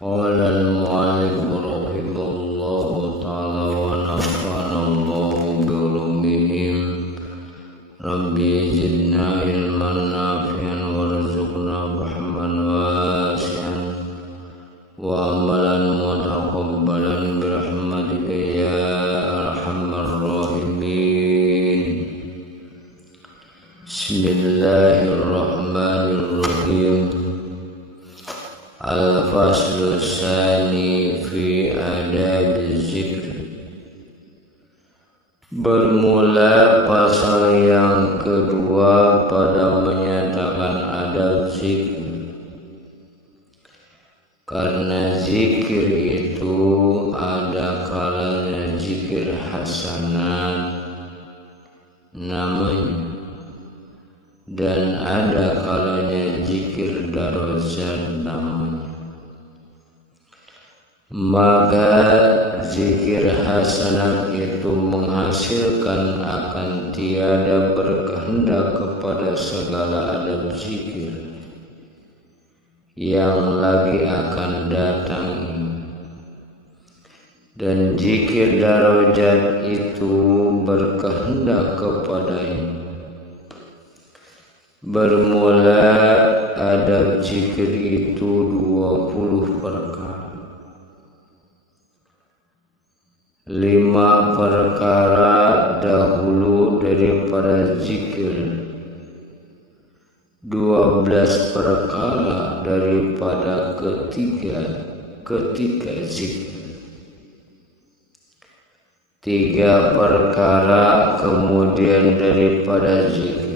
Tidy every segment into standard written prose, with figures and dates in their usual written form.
قال المؤلف رحمه الله تعالى ونفعنا الله بعلومهم ربي زدنا علما نافعا وارزقنا فهما واسعا وعملا متقبلا برحمتك يا أرحم الراحمين. بسم الله الرحمن الرحيم. Al-Faslu Tsani fi Adab Zikr. Bermula pasal yang kedua pada menyatakan adab zikir. Karena zikir itu ada kalanya zikir hasanat namanya, dan ada kalanya zikir darajat namanya. Maka zikir hasanat itu menghasilkan akan tiada berkehendak kepada segala adab zikir yang lagi akan datang, dan zikir darajat itu berkehendak kepadanya. Bermula adab zikir itu 20 perkara. 5 perkara dahulu daripada zikir, 12 perkara daripada ketika zikir, 3 perkara kemudian daripada zikir.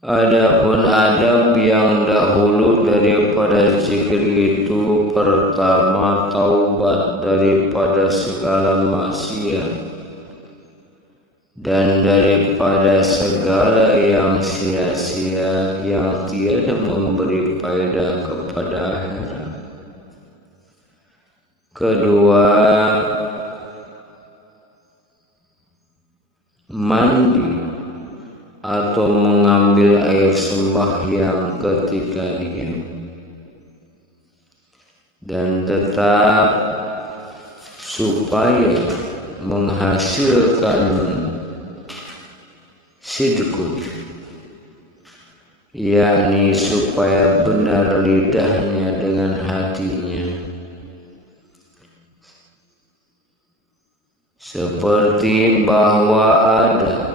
Adapun adab yang dahulu daripada zikir itu, pertama taubat daripada segala maksiat dan daripada segala yang sia-sia yang tiada memberi faedah kepada akhirat. Kedua, mandi atau mengambil air sembahyang ketika diam, dan tetap supaya menghasilkan sidqun, yakni supaya benar lidahnya dengan hatinya, seperti bahwa ada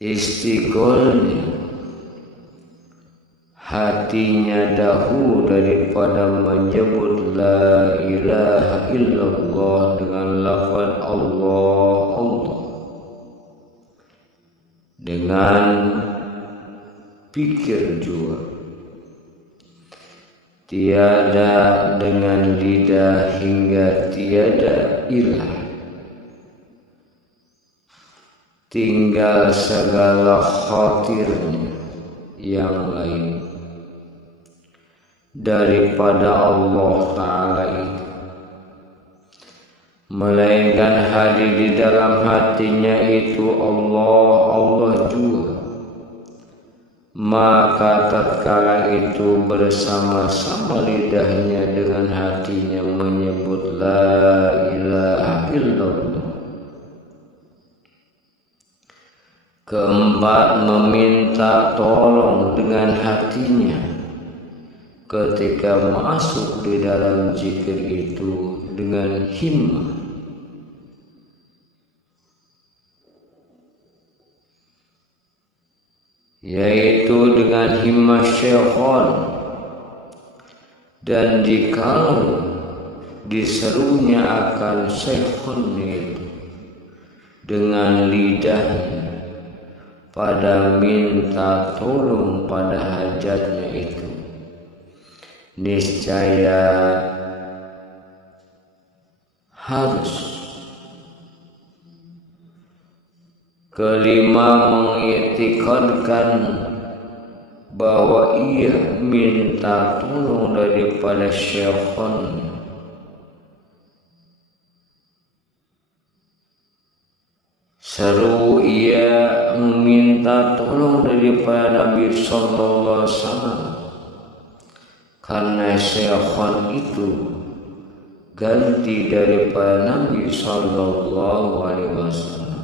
istiqolnya hatinya dahulu daripada menyebut la ilaha illallah dengan lafaz Allah Allah, dengan pikir juga, tiada dengan lidah hingga tiada ilah, tinggal segala khatirnya yang lain daripada Allah Ta'ala itu, melainkan hadir di dalam hatinya itu Allah Allah juga. Maka tatkala itu bersama-sama lidahnya dengan hatinya menyebut la ilaha illallah. Keempat, meminta tolong dengan hatinya ketika masuk di dalam zikir itu dengan himmah, yaitu dengan himmah syaitan, dan jikalau diserunya akan syaitan itu dengan lidahnya pada minta tolong pada hajatnya itu, niscaya harus. Kelima, mengiktikadkan bahwa ia minta tolong daripada syaitan, Seru ia meminta tolong daripada Nabi sallallahu alaihi wasallam, karena syaitan itu ganti daripada Nabi sallallahu alaihi wasallam.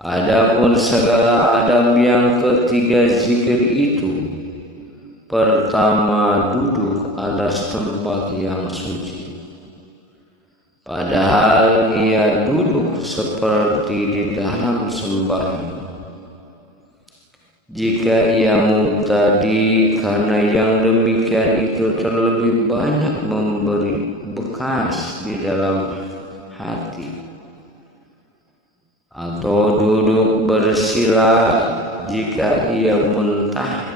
Adapun segala adab yang ketiga zikir itu, pertama duduk atas tempat yang suci. Padahal ia duduk seperti di dalam sembahyang. Jika ia mubtadi, karena yang demikian itu terlebih banyak memberi bekas di dalam hati. Atau duduk bersila jika ia muntah.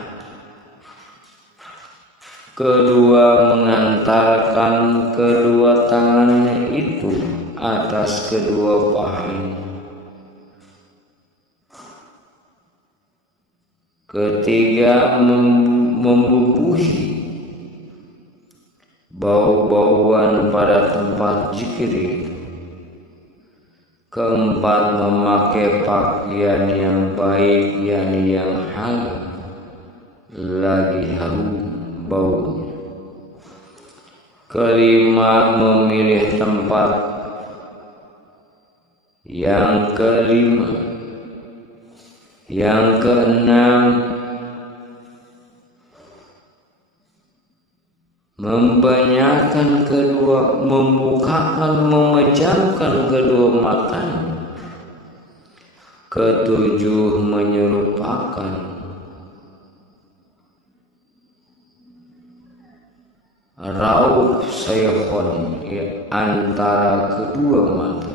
Kedua, mengantarkan kedua tangannya itu atas kedua pahanya. Ketiga, membubuhi bau-bauan pada tempat zikir itu. Keempat, memakai pakaian yang baik, yakni yang halal lagi harum baunya. Kelima, memilih tempat. Yang kelima. Yang keenam, memejamkan kedua matanya. Ketujuh, menyerupakan rauf saykhon antara kedua mata.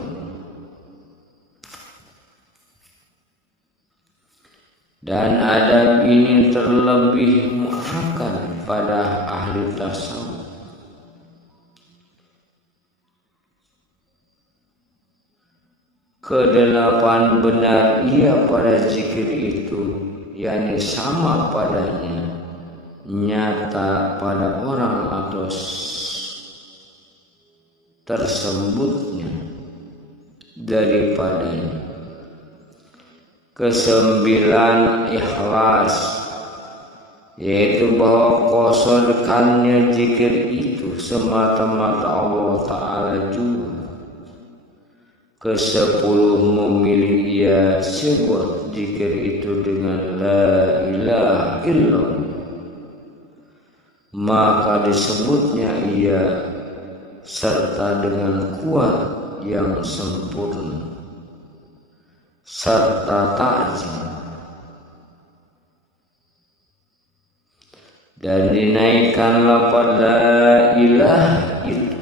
Dan adab ini terlebih muakkad pada ahli tasawuf. Kedelapan, benar ia pada zikir itu, yakni sama padanya, nyata pada orang atau tersebutnya daripadanya. Kesembilan, ikhlas, yaitu bahwa kosongkannya zikir itu semata-mata Allah Ta'ala juga. Kesepuluh, memilih ia sebut zikir itu dengan la ilaha illallah, maka disebutnya ia serta dengan kuat yang sempurna serta ta'zim, dan dinaikkanlah pada ilah itu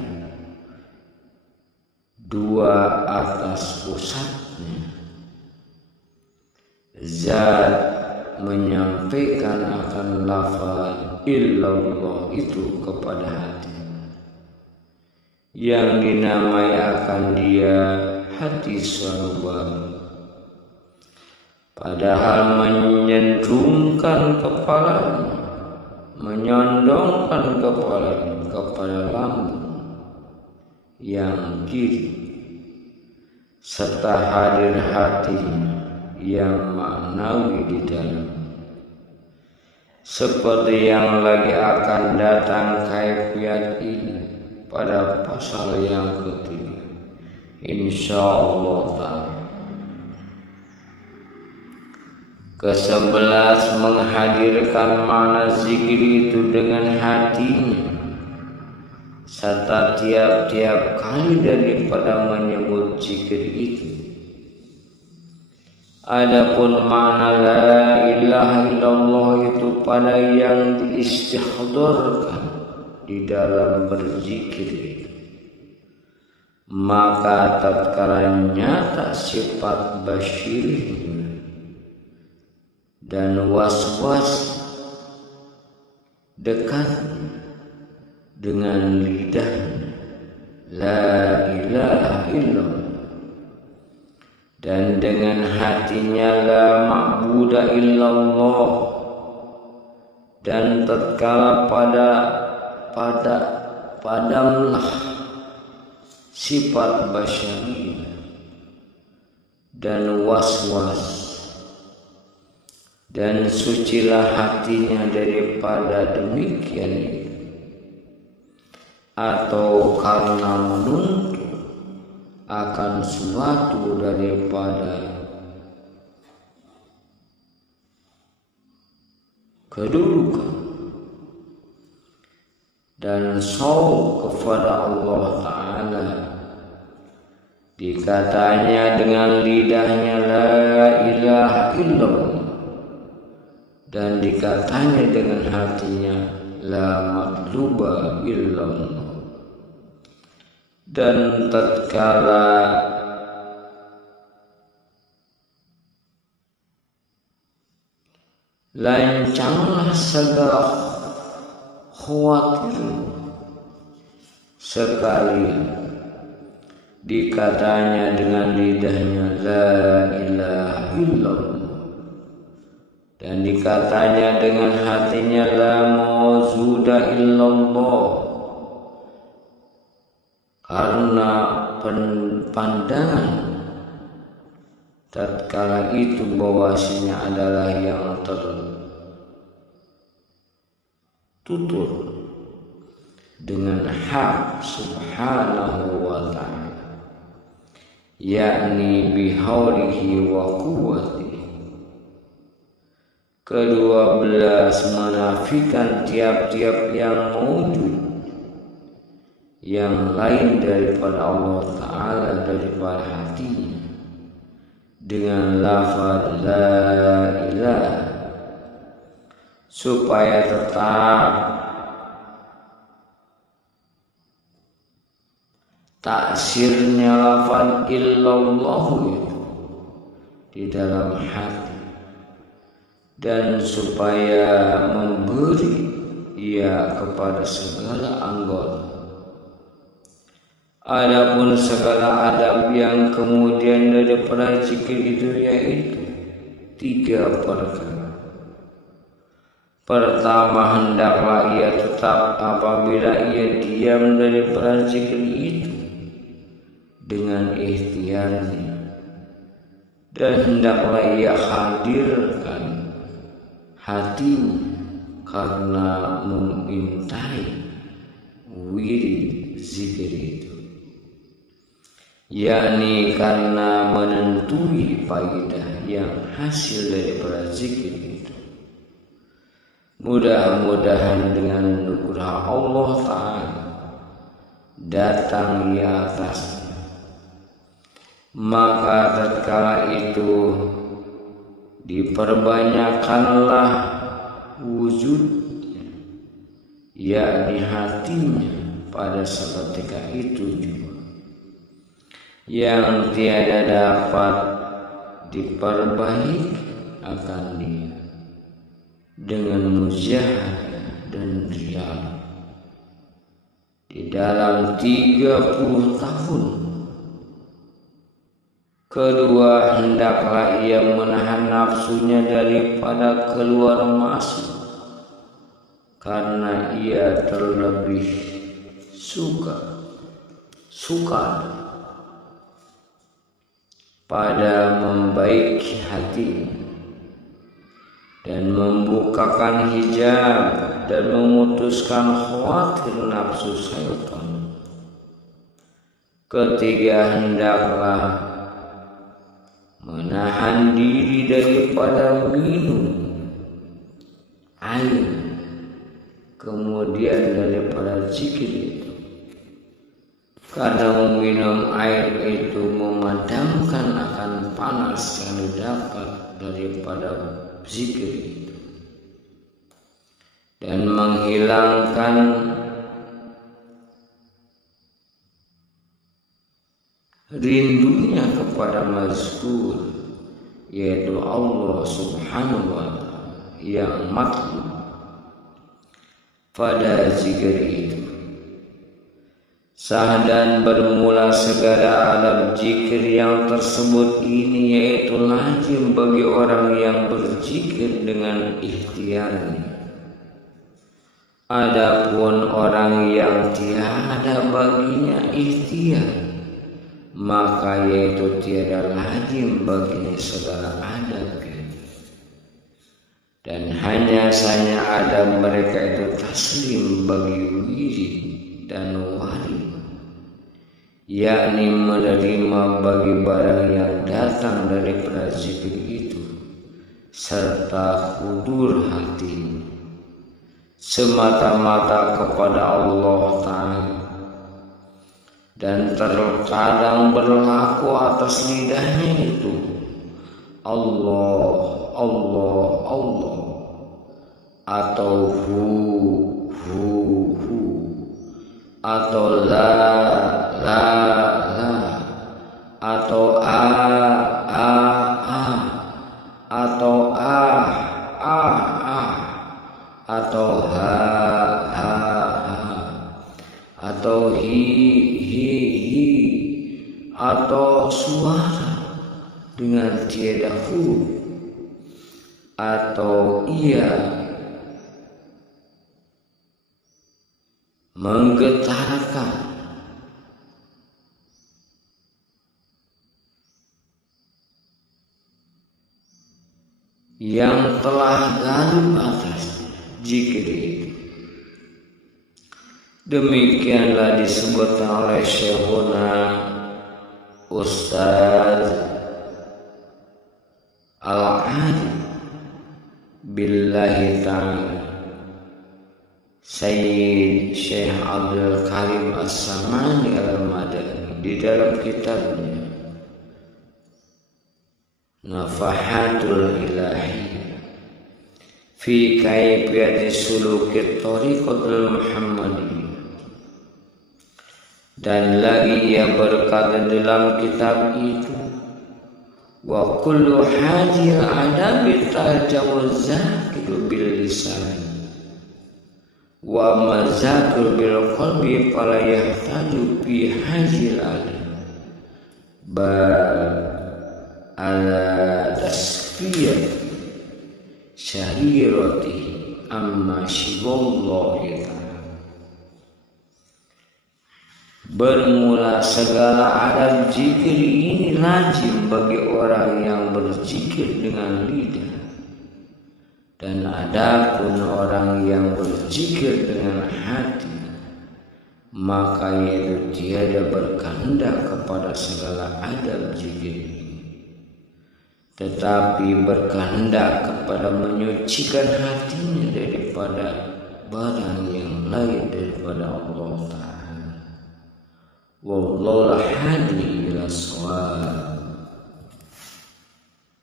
dua atas pusatnya. Zat menyampaikan akan lafaz illallah itu kepada hati, yang dinamai akan dia hati sarubah. Padahal menyandungkan kepalanya, menyondongkan kepalanya kepada lambung yang kiri, serta hadir hatinya yang maknawi di dalam. Seperti yang lagi akan datang kaifiat ini pada pasal yang ketiga, insyaallah ta'ala. Ke-11, menghadirkan makna zikir itu dengan hatinya, serta tiap-tiap kali daripada menyebut zikir itu. Adapun makna la ilaha illallah itu pada yang diistihdharkan di dalam berzikir itu, maka tatkala nyata sifat basyir dan was-was dekat dengan lidah la ilaha illallah, dan dengan hatinya la ma'buda illallah, dan tatkala padamlah sifat basyariyah dan was-was, dan sucilah hatinya daripada demikian, atau karena menuntut akan suatu daripada kedudukan dan syauq kepada Allah Ta'ala, dikatanya dengan lidahnya la ilaha illallah, dan dikatanya dengan hatinya la matluba illallah. Dan tatkala lancanglah segala khawatir sekali, dikatanya dengan lidahnya la ilaha illallah, dan dikatanya dengan hatinya la mawjuda illallah, karena pandangan tatkala itu bahwasanya adalah yang tertutur dengan hak subhanahu wa ta'ala, yakni bihaulihi wa quwwatihi. Kedua belas menafikan tiap-tiap yang mewujud yang lain daripada Allah Ta'ala, daripada hatinya, dengan lafaz la ilaha, supaya tetap taksirnya lafaz illallah di dalam hati, dan supaya memberi ia kepada segala anggota. Adapun segala adab yang kemudian daripada zikir itu yaitu 3 perkara. Pertama, hendaklah ia tetap apabila ia diam daripada zikir itu dengan ikhtiarnya, dan hendaklah ia hadirkan hatinya karena memintai wirid zikir itu, yakni karena menentui faedah yang hasil daripada zikir itu. Mudah-mudahan dengan anugerah Allah Ta'ala datang di atasnya, maka tatkala itu diperbanyakkanlah wujudnya, yakni hatinya pada seketika itu juga, yang tiada dapat diperbaiki akan dia dengan mujahadah dan riya. Di dalam 30 tahun kedua, hendaklah ia menahan nafsunya daripada keluar masuk, karena ia terlebih suka pada membaiki hati dan membukakan hijab dan memutuskan khawatir nafsu syaitan. Ketiga, hendaklah menahan diri daripada minum air kemudian daripada zikir itu, karena meminum air itu memadamkan akan panas yang didapat daripada zikir itu, dan menghilangkan rindunya kepada mazkur, yaitu Allah Subhanahu wa Ta'ala yang matlub pada zikir itu. Sah dan bermula segala alam zikir yang tersebut ini, yaitu lazim bagi orang yang berzikir dengan ikhtiarnya. Adapun orang yang tiada baginya ikhtiar, maka yaitu tiada lazim baginya segala adab, dan hanya saja adab mereka itu taslim bagi wirid dan wali, yakni menerima bagi barang yang datang daripada zikir itu serta hudur hati semata-mata kepada Allah Ta'ala, dan terkadang berlaku atas lidahnya itu Allah, Allah, Allah, atau hu, atau la, atau a, atau atau ha, atau hi, atau suara dengan tiada huruf, atau ia menggetarkan, yang telah lalu atas zikir itu. Demikianlah disebut oleh Syekhuna Ustaz Al-Adi Billahi Ta'ala Sayyid Syekh Abdul Karim As-Samani Al-Madani di dalam kitabnya Nafahatul Ilahi fi kaifiyati sulukit thariqatul Muhammadiyah. Dan lagi ia berkata dalam kitab itu, wa kullu hadhil adabi tarjamu zakiru bil lisan wa mazakir bil qalbi fala yahtaju fi hadhil adab ala tasfiyah syarirati amma shiwallahi ta'ala. Bermula segala adab zikir ini lazim bagi orang yang berzikir dengan lidah, dan adapun orang yang berzikir dengan hati, maka itu tiada berkehendak kepada segala adab zikir ini, tetapi berkehendak kepada menyucikan hatinya daripada barang yang lain daripada Allah Ta'ala. Wallahu hadi ila shawab.